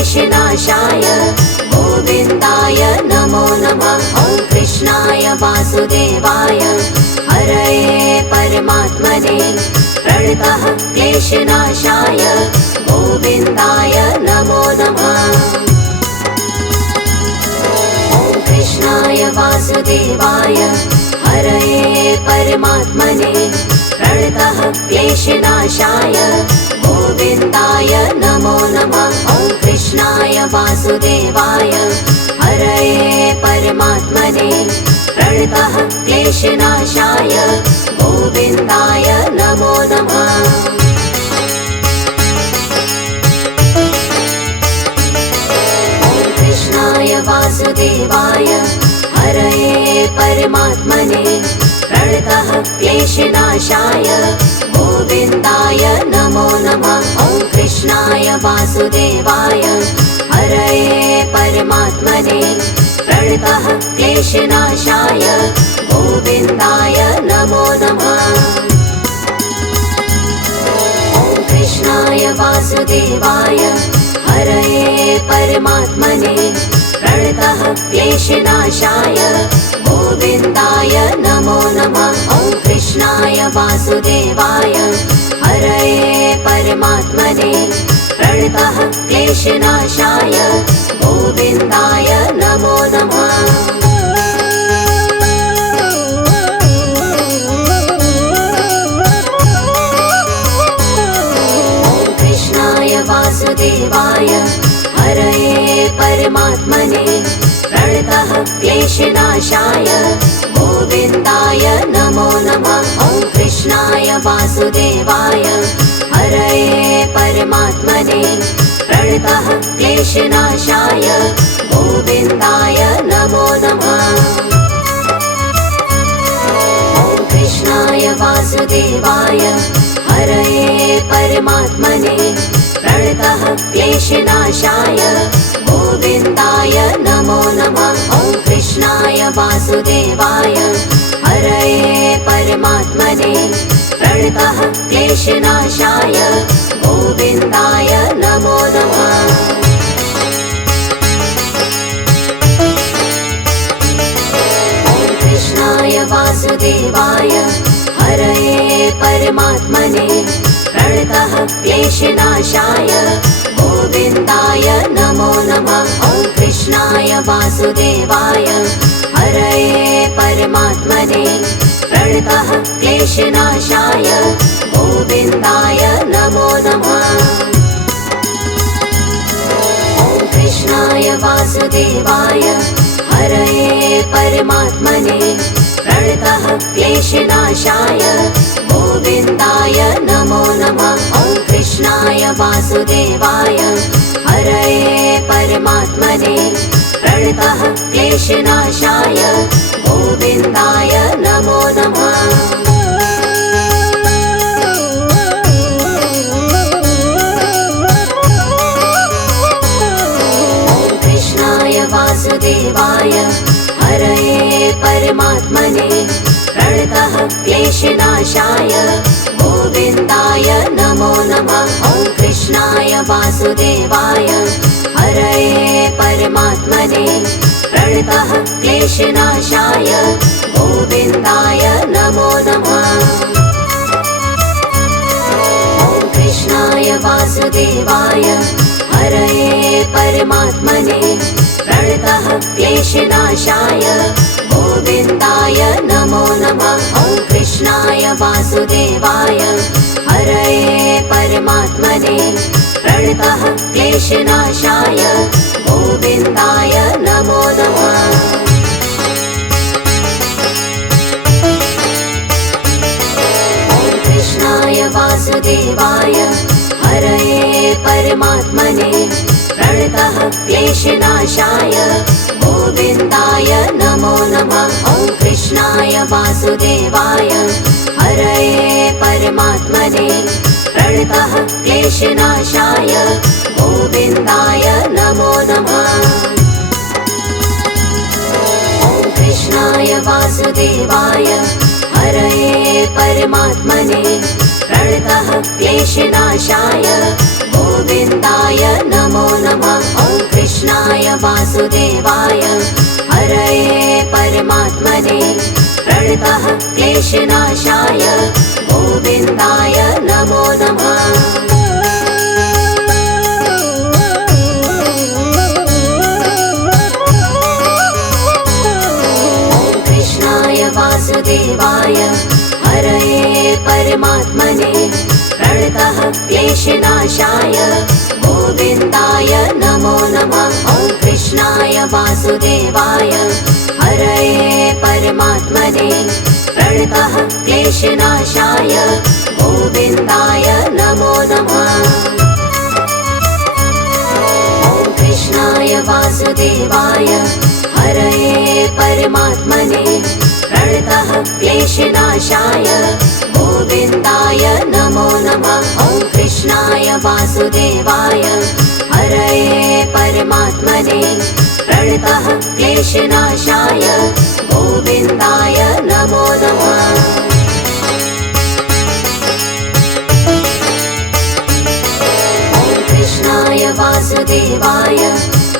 क्लेशनाशाय गोविन्दाय नमो नमः। ॐ कृष्णाय वासुदेवाय हरये परमात्मने प्रणतः क्लेशनाशाय गोविन्दाय नमो नमः। ॐ कृष्णाय वासुदेवाय हरये परमात्मने प्रणतः क्लेशनाशाय गोविन्दाय नमो नमः। ॐ कृष्णाय वासुदेवाय हरये परमात्मने प्रणतः क्लेशनाशाय गोविन्दाय नमो नमः। ॐ कृष्णाय वासुदेवाय हरये परमात्मने प्रणतः क्लेशनाशाय गोविन्दाय नमो नमः। ॐ कृष्णाय वासुदेवाय हरये परमात्मने प्रणतः क्लेशनाशाय गोविन्दाय नमो नमः। ॐ कृष्णाय वासुदेवाय हरये परमात्मने प्रणतः क्लेशनाशाय गोविन्दाय नमो नमः। ॐ कृष्णाय वासुदेवाय हरये परमात्मने प्रणतः क्लेशनाशाय गोविन्दाय नमो नमः। ॐ कृष्णाय वासुदेवाय हरये परमात्मने प्रणतः क्लेशनाशाय गोविन्दाय नमो नमः। ॐ कृष्णाय वासुदेवाय हरये परमात्मने प्रणतः क्लेशनाशाय गोविन्दाय नमो नमः। ॐ कृष्णाय वासुदेवाय हरये परमात्मने प्रणतः क्लेशनाशाय गोविन्दाय नमो नमः। ॐ कृष्णाय वासुदेवाय हरये परमात्मने प्रणतः क्लेशनाशाय गोविन्दाय नमो नमः। ॐ कृष्णाय वासुदेवाय हरये परमात्मने प्रणतः क्लेशनाशाय गोविन्दाय नमो नमः। ॐ कृष्णाय वासुदेवाय हरये परमात्मने प्रणतः क्लेशनाशाय गोविन्दाय नमो नमः। ॐ कृष्णाय वासुदेवाय हरये परमात्मने प्रणतः क्लेशनाशाय गोविन्दाय नमो नमः। ॐ कृष्णाय वासुदेवाय हरये परमात्मने प्रणतः क्लेशनाशाय गोविन्दाय नमो नमः। ॐ कृष्णाय वासुदेवाय हरये परमात्मने प्रणतः क्लेशनाशाय गोविन्दाय नमो नमः। ॐ कृष्णाय वासुदेवाय हरये परमात्मने प्रणतः क्लेशनाशाय गोविन्दाय नमो नमः। ॐ कृष्णाय वासुदेवाय हरये परमात्मने प्रणतः क्लेशनाशाय गोविन्दाय नमो नमः। ॐ कृष्णाय वासुदेवाय हरये परमात्मने प्रणतः क्लेशनाशाय गोविन्दाय नमो नमः। ॐ कृष्णाय वासुदेवाय हरये परमात्मने प्रणतः क्लेशनाशाय गोविन्दाय नमो नमः। ॐ कृष्णाय वासुदेवाय हरये परमात्मने प्रणतः क्लेशनाशाय गोविन्दाय नमो नमः। ॐ कृष्णाय वासुदेवाय हरये परमात्मने प्रणतः क्लेशनाशाय गोविन्दाय नमो नमः। वासुदेवाय हरये परमात्मने प्रणतः क्लेशनाशाय गोविन्दाय नमो नमः। वासुदेवाय हरये परमात्मने प्रणतः क्लेशनाशाय गोविन्दाय नमो नमः। ॐ कृष्णाय वासुदेवाय हरये परमात्मने प्रणतः क्लेशनाशाय गोविन्दाय नमो नमः। ॐ कृष्णाय वासुदेवाय हरये परमात्मने प्रणतः क्लेशनाशाय गोविन्दाय नमो नमः। ॐ कृष्णाय वासुदेवाय हरये परमात्मने प्रणतः क्लेशनाशाय गोविन्दाय नमो नमः। ॐ कृष्णाय वासुदेवाय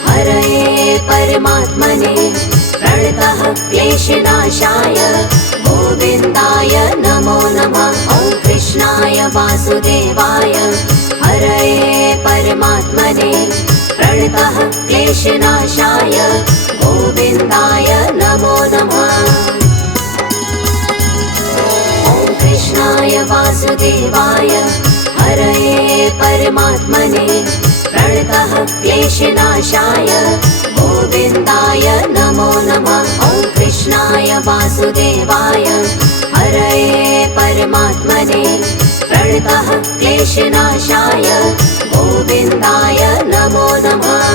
हरये परमात्मने प्रणतः क्लेशनाशाय गोविन्दाय नमो नमः। ॐ कृष्णाय वासुदेवाय हरये परमात्मने प्रणतः क्लेशनाशाय गोविन्दाय नमो नमः। ॐ कृष्णाय वासुदेवाय हरये परमात्मने प्रणतः क्लेशनाशाय गोविन्दाय नमो नमः। ॐ कृष्णाय वासुदेवाय हरये परमात्मने प्रणतः क्लेशनाशाय गोविन्दाय नमो नमः।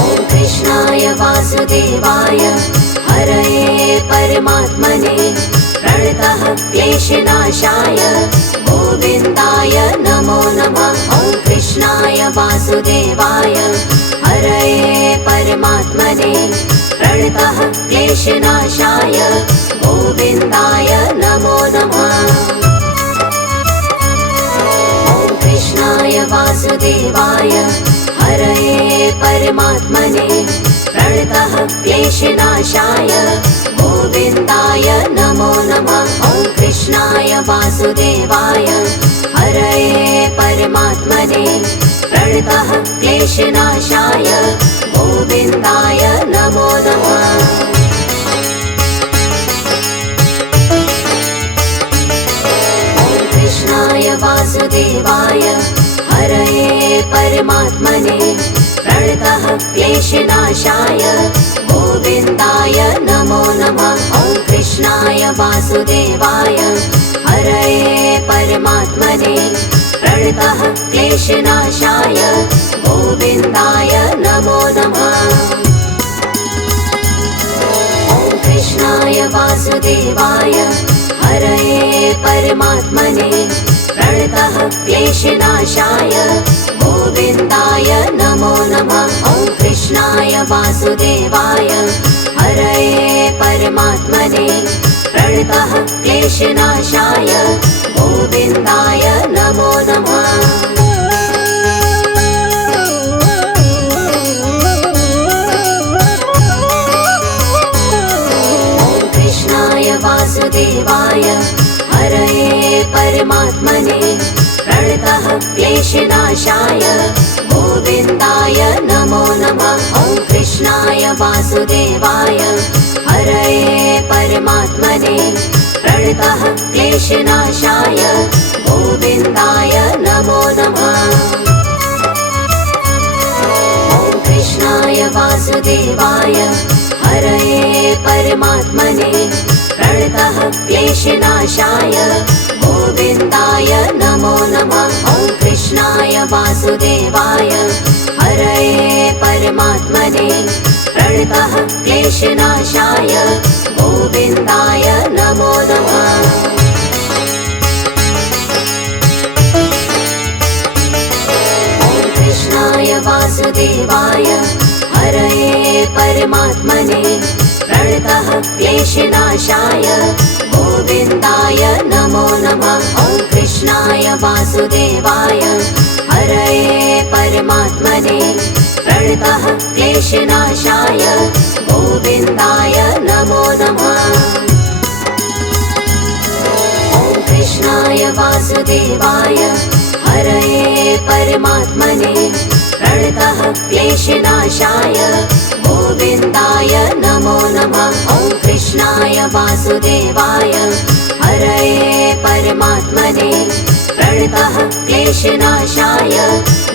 ॐ कृष्णाय वासुदेवाय हरये परमात्मने प्रणतः क्लेशनाशाय गोविन्दाय नमो नमः। ॐ कृष्णाय वासुदेवाय हरये परमात्मने प्रणतः क्लेशनाशाय गोविन्दाय नमो नमः। ॐ कृष्णाय वासुदेवाय हरये परमात्मने प्रणतः क्लेशनाशाय गोविन्दाय नमो नमः। ॐ कृष्णाय वासुदेवाय हरये परमात्मने प्रणतः क्लेशनाशाय गोविन्दाय नमो नमः। ॐ कृष्णाय वासुदेवाय हरये परमात्मने प्रणतः क्लेशनाशाय गोविन्दाय नमो नमः। ॐ कृष्णाय वासुदेवाय हरये परमात्मने प्रणतः क्लेशनाशाय गोविन्दाय नमो नमः। ॐ कृष्णाय वासुदेवाय हरये परमात्मने प्रणतः क्लेशनाशाय गोविन्दाय नमो नमः। ॐ कृष्णाय वासुदेवाय हरये परमात्मने प्रणतः क्लेशनाशाय गोविन्दाय नमो नमः। ॐ कृष्णाय वासुदेवाय हरये परमात्मने प्रणतः क्लेशनाशाय गोविन्दाय नमो नमः। ॐ कृष्णाय वासुदेवाय हरये परमात्मने प्रणतः क्लेशनाशाय गोविन्दाय नमो नमः। ॐ कृष्णाय वासुदेवाय हरये परमात्मने प्रणतः क्लेशनाशाय गोविन्दाय नमो नमः। ॐ कृष्णाय वासुदेवाय हरये परमात्मने प्रणतः क्लेशनाशाय गोविन्दाय नमो नमः। ॐ कृष्णाय वासुदेवाय हरये परमात्मने प्रणतः क्लेशनाशाय गोविन्दाय नमो नमः। वासुदेवाय हरये परमात्मने प्रणतः क्लेशनाशाय गोविन्दाय नमो नमः। ॐ कृष्णाय वासुदेवाय हरये परमात्मने प्रणतः क्लेशनाशाय गोविन्दाय नमो नमः। ॐ कृष्णाय वासुदेवाय हरये परमात्मने प्रणतः क्लेशनाशाय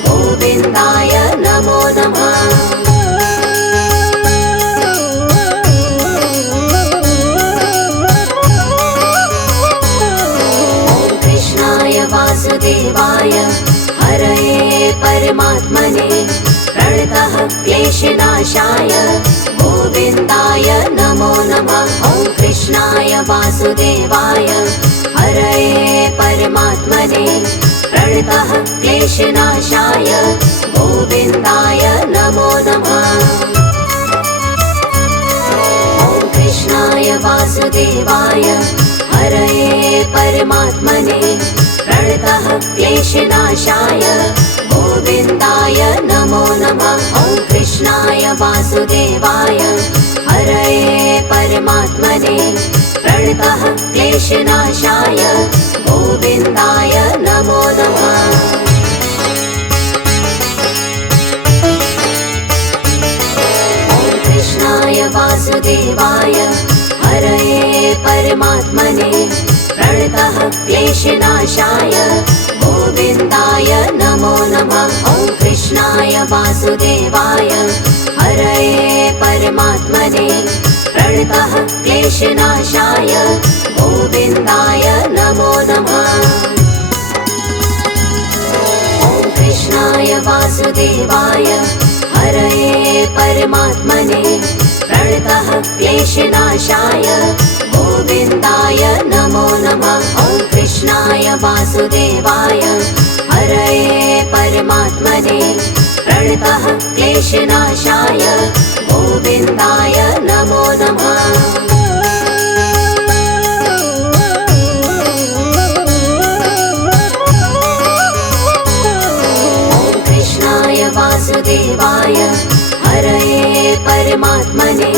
गोविन्दाय नमो नमः। ॐ कृष्णाय वासुदेवाय हरये परमात्मने प्रणतः क्लेशनाशाय गोविन्दाय नमो नमः। ॐ कृष्णाय वासुदेवाय हरये परमात्मने प्रणतः क्लेशनाशाय गोविन्दाय नमो नमः। ॐ कृष्णाय वासुदेवाय हरये परमात्मने प्रणतः क्लेशनाशाय गोविन्दाय नमो नमः। ॐ कृष्णाय वासुदेवाय हरये परमात्मने प्रणतः क्लेशनाशाय गोविन्दाय नमो नमः। ॐ कृष्णाय वासुदेवाय हरये परमात्मने प्रणतः क्लेशनाशाय गोविन्दाय नमो नमः। ॐ कृष्णाय वासुदेवाय हरये परमात्मने प्रणतः क्लेशनाशाय गोविन्दाय नमो नमः। ॐ कृष्णाय वासुदेवाय हरये परमात्मने प्रणतः क्लेशनाशाय गोविन्दाय नमो नमः। ॐ कृष्णाय वासुदेवाय हरये परमात्मने प्रणतः क्लेशनाशाय गोविन्दाय नमो नमः। ॐ कृष्णाय वासुदेवाय हरये परमात्मने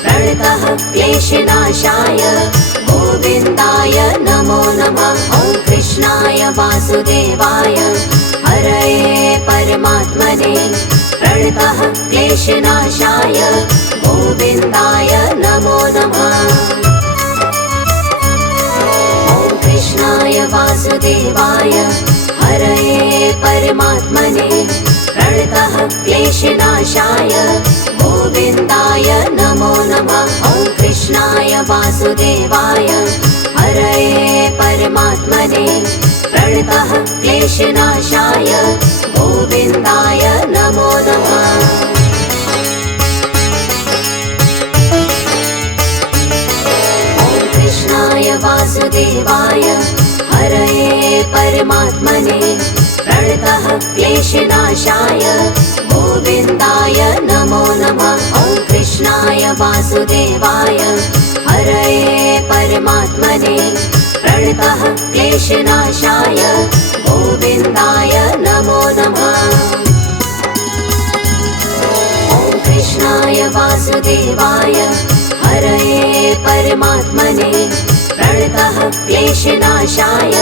प्रणतः क्लेशनाशाय गोविन्दाय नमो नमः। ॐ कृष्णाय वासुदेवाय हरये परमात्मने प्रणतः क्लेशनाशाय गोविन्दाय नमो नमः। ॐ कृष्णाय वासुदेवाय हरये परमात्मने प्रणतः क्लेशनाशाय गोविन्दाय नमो नमः। ॐ कृष्णाय वासुदेवाय हरये परमात्मने प्रणतः क्लेशनाशाय गोविन्दाय नमो नमः। ॐ कृष्णाय वासुदेवाय हरये परमात्मने प्रणतः क्लेशनाशाय गोविन्दाय नमो नमः। ॐ कृष्णाय वासुदेवाय हरये परमात्मने प्रणतः क्लेशनाशाय गोविन्दाय नमो नमः। ॐ कृष्णाय वासुदेवाय हरये परमात्मने प्रणतः क्लेशनाशाय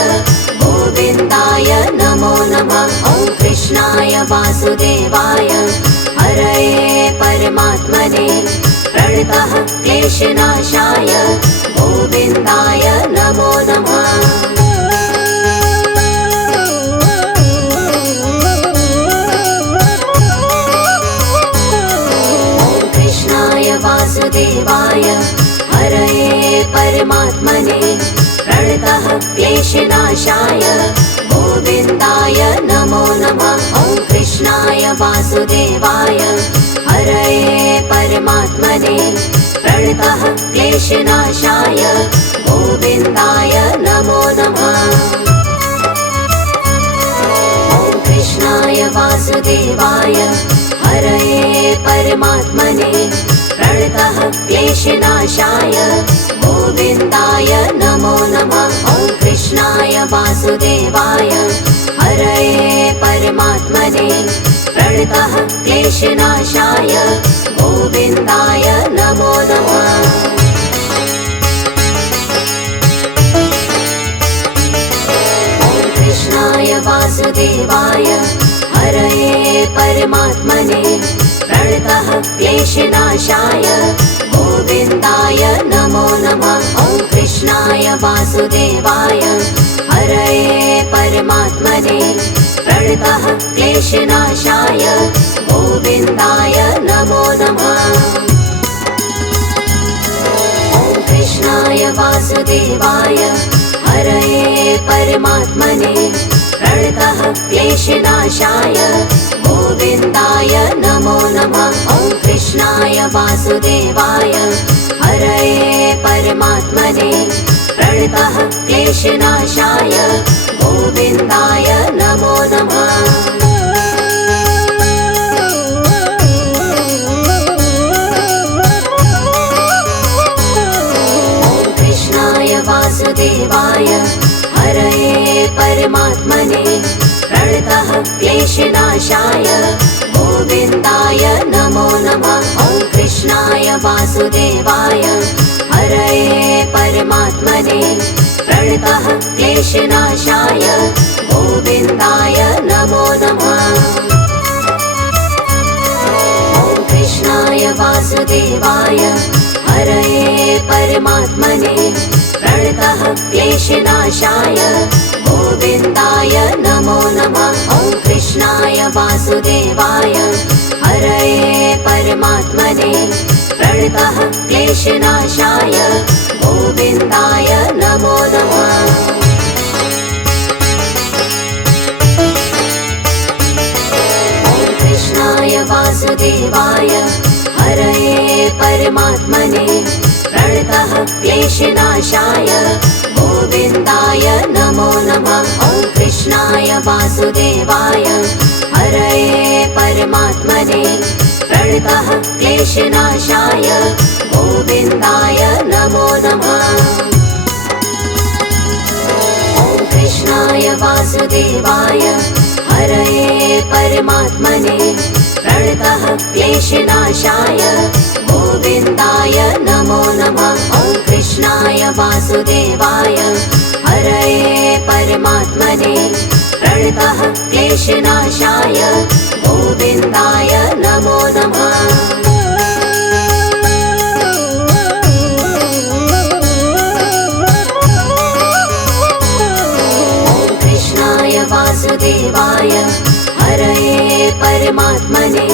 गोविन्दाय नमो नमः। ॐ कृष्णाय वासुदेवाय हरये परमात्मने प्रणतः क्लेशनाशाय गोविन्दाय नमो नमः। ॐ कृष्णाय वासुदेवाय हरये परमात्मने प्रणतः क्लेशनाशाय गोविन्दाय नमो नमः। ॐ कृष्णाय वासुदेवाय हरये परमात्मने प्रणतः क्लेशनाशाय गोविन्दाय नमो नमः। ॐ कृष्णाय वासुदेवाय हरये परमात्मने प्रणतः क्लेशनाशाय गोविन्दाय नमो नमः। ॐ कृष्णाय वासुदेवाय क्लेशनाशाय गोविन्दाय नमो नमः। कृष्णाय वासुदेवाय हरये परमात्मने प्रणतः क्लेशनाशाय गोविन्दाय नमो नमः। ॐ कृष्णाय वासुदेवाय हरये परमात्मने प्रणतः क्लेशनाशाय गोविन्दाय नमो नमः। ॐ कृष्णाय वासुदेवाय हरये परमात्मने प्रणतः क्लेशनाशाय गोविन्दाय नमो नमः। ॐ कृष्णाय वासुदेवाय हरये परमात्मने प्रणतः क्लेशनाशाय गोविन्दाय नमो नमः। वासुदेवाय हरये परमात्मने प्रणतः क्लेशनाशाय गोविन्दाय नमो नमः। ॐ कृष्णाय वासुदेवाय हरये परमात्मने प्रणतः क्लेशनाशाय गोविन्दाय नमो नमः। ॐ कृष्णाय वासुदेवाय हरये परमात्मने प्रणतः क्लेशनाशाय गोविन्दाय नमो नमः। ॐ कृष्णाय वासुदेवाय हरये परमात्मने प्रणतः क्लेशनाशाय गोविन्दाय नमो नमः। ॐ कृष्णाय वासुदेवाय हरये परमात्मने प्रणतः क्लेशनाशाय गोविन्दाय नमो नमः। ॐ कृष्णाय वासुदेवाय हरये परमात्मने प्रणतः क्लेशनाशाय गोविन्दाय नमो नमः। ॐ कृष्णाय वासुदेवाय हरये परमात्मने प्रणतः क्लेशनाशाय गोविन्दाय नमो नमः। ॐ कृष्णाय वासुदेवाय हरये परमात्मने प्रणतः क्लेशनाशाय गोविन्दाय नमो नमः। ॐ कृष्णाय वासुदेवाय हरये परमात्मने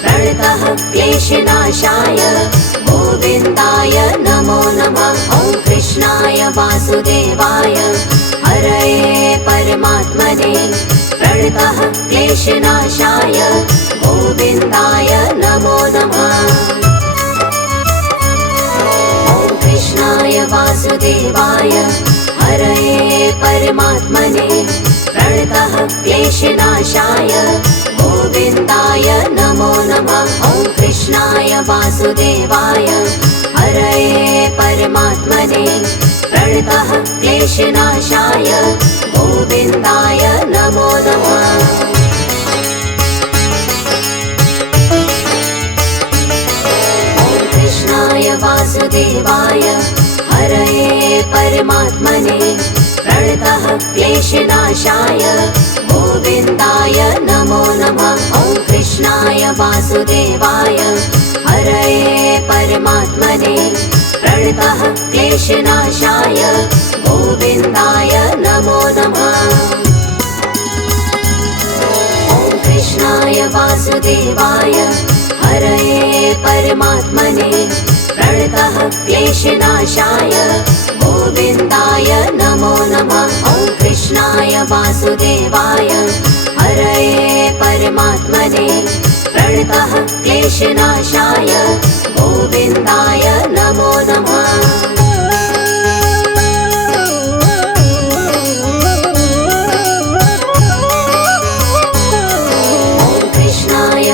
प्रणतः क्लेशनाशाय गोविन्दाय नमो नमः। ॐ कृष्णाय वासुदेवाय हरये परमात्मने प्रणतः क्लेशनाशाय गोविन्दाय नमो नमः। ॐ कृष्णाय वासुदेवाय हरये परमात्मने प्रणतः क्लेशनाशाय गोविन्दाय नमो नमः। ॐ कृष्णाय वासुदेवाय हरये परमात्मने प्रणतः क्लेशनाशाय गोविन्दाय नमो नमः। ॐ कृष्णाय वासुदेवाय हरये परमात्मने प्रणतः क्लेशनाशाय गोविन्दाय नमो नमः। ॐ कृष्णाय वासुदेवाय हरये परमात्मने प्रणतः क्लेशनाशाय गोविन्दाय नमो नमः। ॐ कृष्णाय वासुदेवाय हरये परमात्मने प्रणतः क्लेशनाशाय गोविन्दाय नमो नमः। ॐ कृष्णाय वासुदेवाय हरये परमात्मने प्रणतः क्लेशनाशाय गोविन्दाय नमो नमः।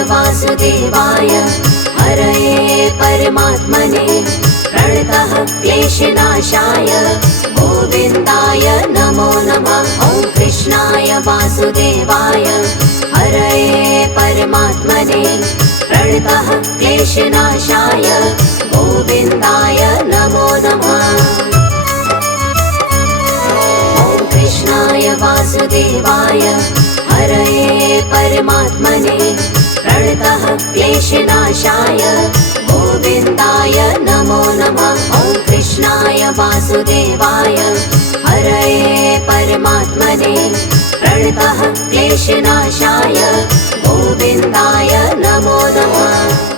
वासुदेवाय हरये परमात्मने प्रणतः क्लेशनाशाय गोविन्दाय नमो नमः। ॐ कृष्णाय वासुदेवाय हरये परमात्मने प्रणतः क्लेशनाशाय गोविन्दाय नमो नमः। ॐ कृष्णाय वासुदेवाय हरये परमात्मने प्रणतः क्लेशनाशाय गोविन्दाय नमो नमः। ॐ कृष्णाय वासुदेवाय हरये परमात्मने प्रणतः क्लेशनाशाय गोविन्दाय नमो नमः।